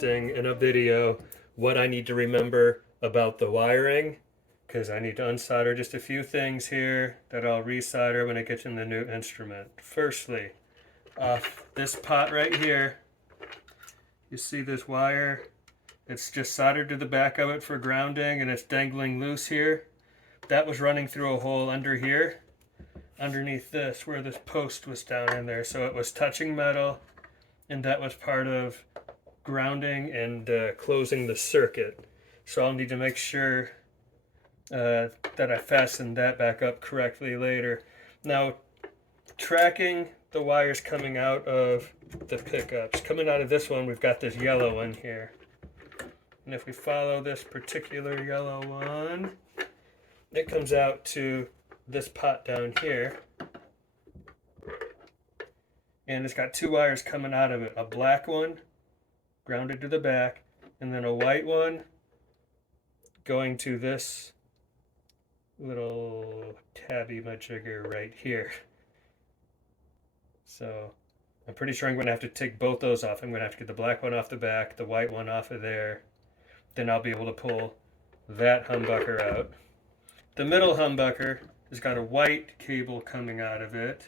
documenting in a video what I need to remember about the wiring, because I need to unsolder just a few things here that I'll resolder when I get in the new instrument. Firstly, off this pot right here, you see this wire? It's just soldered to the back of it for grounding, and it's dangling loose here. That was running through a hole under here, underneath this, where this post was down in there. So it was touching metal, and that was part of grounding and closing the circuit. So I'll need to make sure that I fasten that back up correctly later. Now, tracking the wires coming out of the pickups. Coming out of this one, we've got this yellow one here. And if we follow this particular yellow one, it comes out to this pot down here. And it's got two wires coming out of it. A black one, grounded to the back, and then a white one going to this little tabby majigger right here. So I'm pretty sure I'm going to have to take both those off. I'm going to have to get the black one off the back, the white one off of there. Then I'll be able to pull that humbucker out. The middle humbucker has got a white cable coming out of it,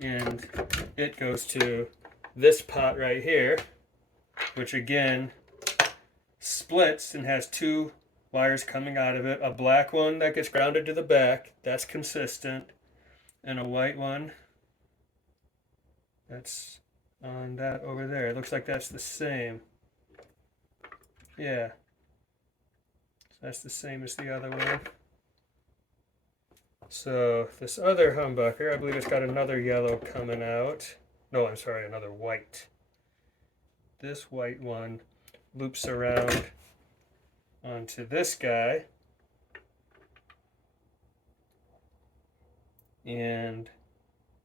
and it goes to this pot right here, which again splits and has two wires coming out of it. A black one that gets grounded to the back, that's consistent, and a white one that's on that over there. It looks like that's the same. Yeah, so that's the same as the other one. So this other humbucker, I believe it's got another yellow coming out. No, I'm sorry, another white. This white one loops around onto this guy. And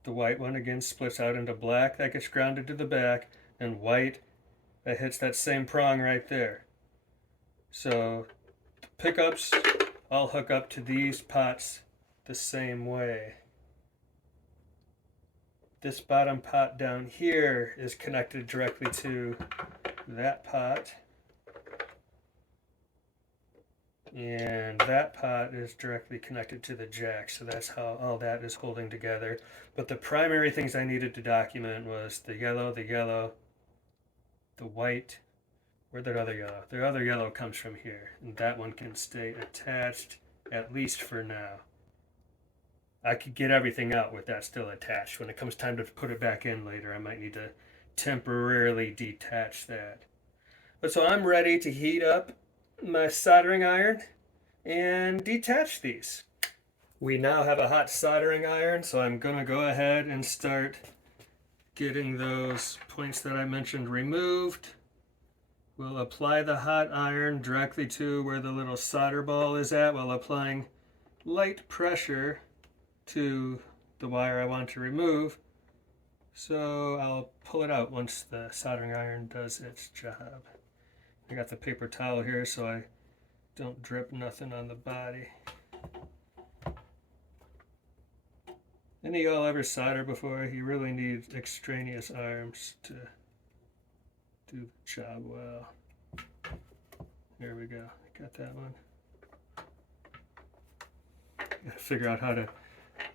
the white one again splits out into black, that gets grounded to the back, and white that hits that same prong right there. So the pickups all hook up to these pots the same way. This bottom pot down here is connected directly to that pot. And that pot is directly connected to the jack, so that's how all that is holding together. But the primary things I needed to document was the yellow, the white. Where'd that other yellow? The other yellow comes from here, and that one can stay attached, at least for now. I could get everything out with that still attached. When it comes time to put it back in later, I might need to temporarily detach that. But so I'm ready to heat up my soldering iron and detach these. We now have a hot soldering iron, so I'm going to go ahead and start getting those points that I mentioned removed. We'll apply the hot iron directly to where the little solder ball is at while applying light pressure to the wire I want to remove. So I'll pull it out once the soldering iron does its job. I got the paper towel here so I don't drip nothing on the body. Any of y'all ever solder before? You really need extraneous arms to do the job well. There we go. Got that one. Gotta figure out how to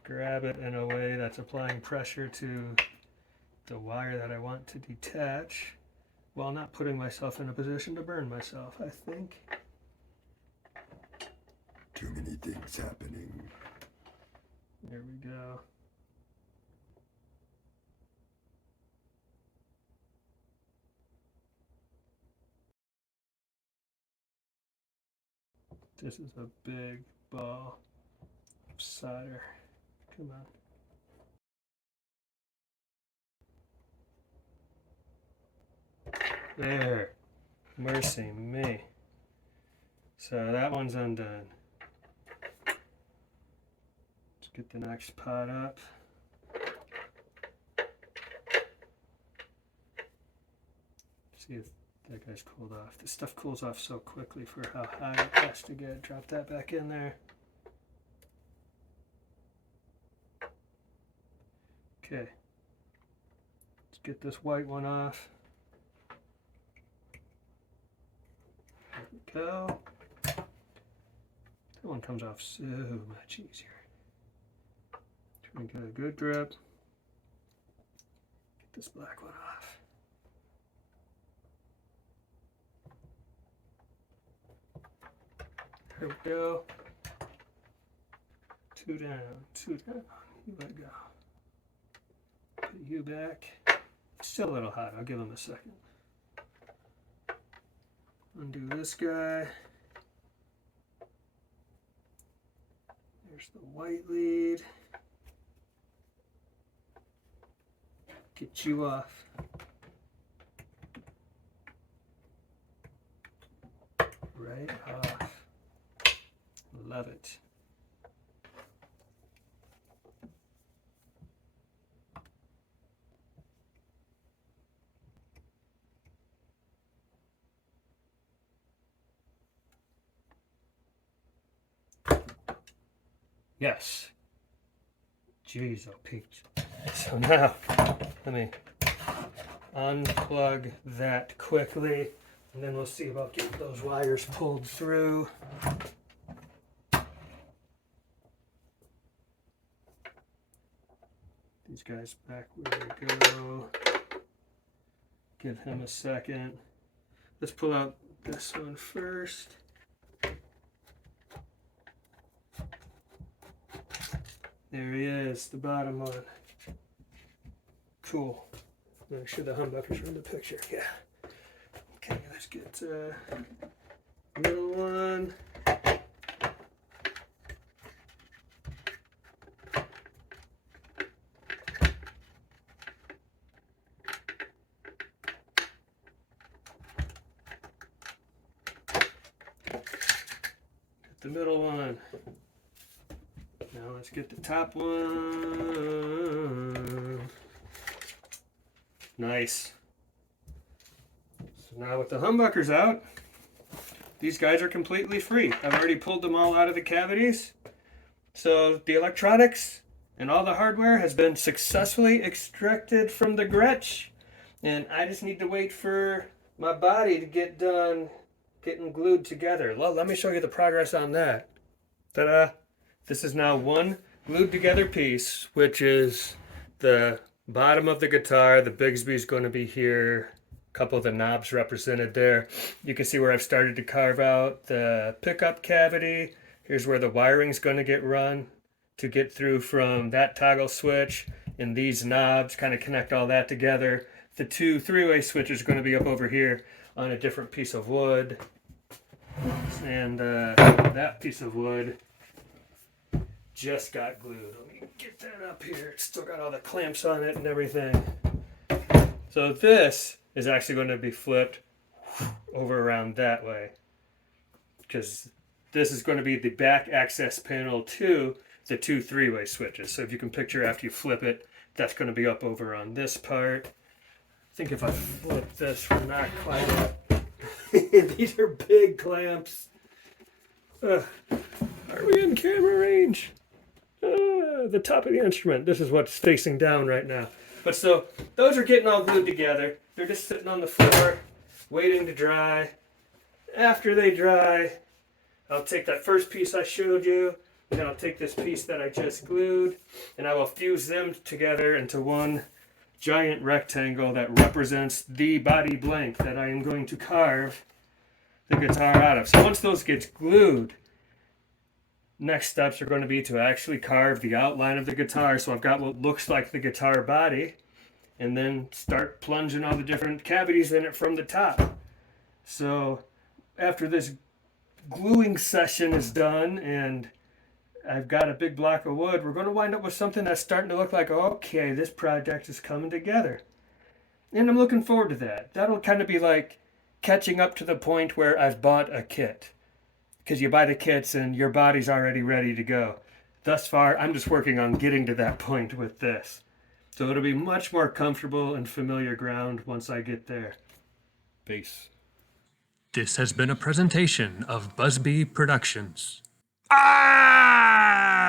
grab it in a way that's applying pressure to the wire that I want to detach, while not putting myself in a position to burn myself, I think. Too many things happening. There we go. This is a big ball of solder. Come on. There. Mercy me. So that one's undone. Let's get the next pot up. See if that guy's cooled off. This stuff cools off so quickly for how high it has to get. Drop that back in there. Okay. Let's get this white one off. go. That one comes off so much easier. Try and get a good grip. Get this black one off. There we go. Two down, two down. You let go. Put you back. Still a little hot. I'll give him a second. Undo this guy. There's the white lead. Get you off. Right off. Love it. Yes. Jeez, oh Pete. So now, let me unplug that quickly, and then we'll see about getting those wires pulled through. These guys back where they go. Give him a second. Let's pull out this one first. There he is, the bottom one. Cool. Make sure the humbuckers are in the picture. Yeah. Okay, let's get middle one. Get the middle one. Now let's get the top one. Nice. So now with the humbuckers out, these guys are completely free. I've already pulled them all out of the cavities. So the electronics and all the hardware has been successfully extracted from the Gretsch. And I just need to wait for my body to get done getting glued together. Well, let me show you the progress on that. Ta-da! This is now one glued together piece, which is the bottom of the guitar. The Bigsby is going to be here. A couple of the knobs represented there. You can see where I've started to carve out the pickup cavity. Here's where the wiring's going to get run to get through from that toggle switch. And these knobs kind of connect all that together. The two three-way switches are going to be up over here on a different piece of wood. And that piece of wood just got glued. Let me get that up here. It's still got all the clamps on it and everything. So this is actually going to be flipped over around that way, because this is going to be the back access panel to the two three-way switches. So if you can picture after you flip it, that's going to be up over on this part. I think if I flip this, we're not quite up. These are big clamps. Are we in camera range? The top of the instrument. This is what's facing down right now. But so those are getting all glued together. They're just sitting on the floor, waiting to dry. After they dry, I'll take that first piece I showed you, and then I'll take this piece that I just glued, and I will fuse them together into one giant rectangle that represents the body blank that I am going to carve the guitar out of. So once those get glued, next steps are going to be to actually carve the outline of the guitar. So I've got what looks like the guitar body, and then start plunging all the different cavities in it from the top. So after this gluing session is done and I've got a big block of wood, we're going to wind up with something that's starting to look like, okay, this project is coming together. And I'm looking forward to that. That'll kind of be like catching up to the point where I've bought a kit. Because you buy the kits and your body's already ready to go. Thus far, I'm just working on getting to that point with this. So it'll be much more comfortable and familiar ground once I get there. Peace. This has been a presentation of Busby Productions. Ah!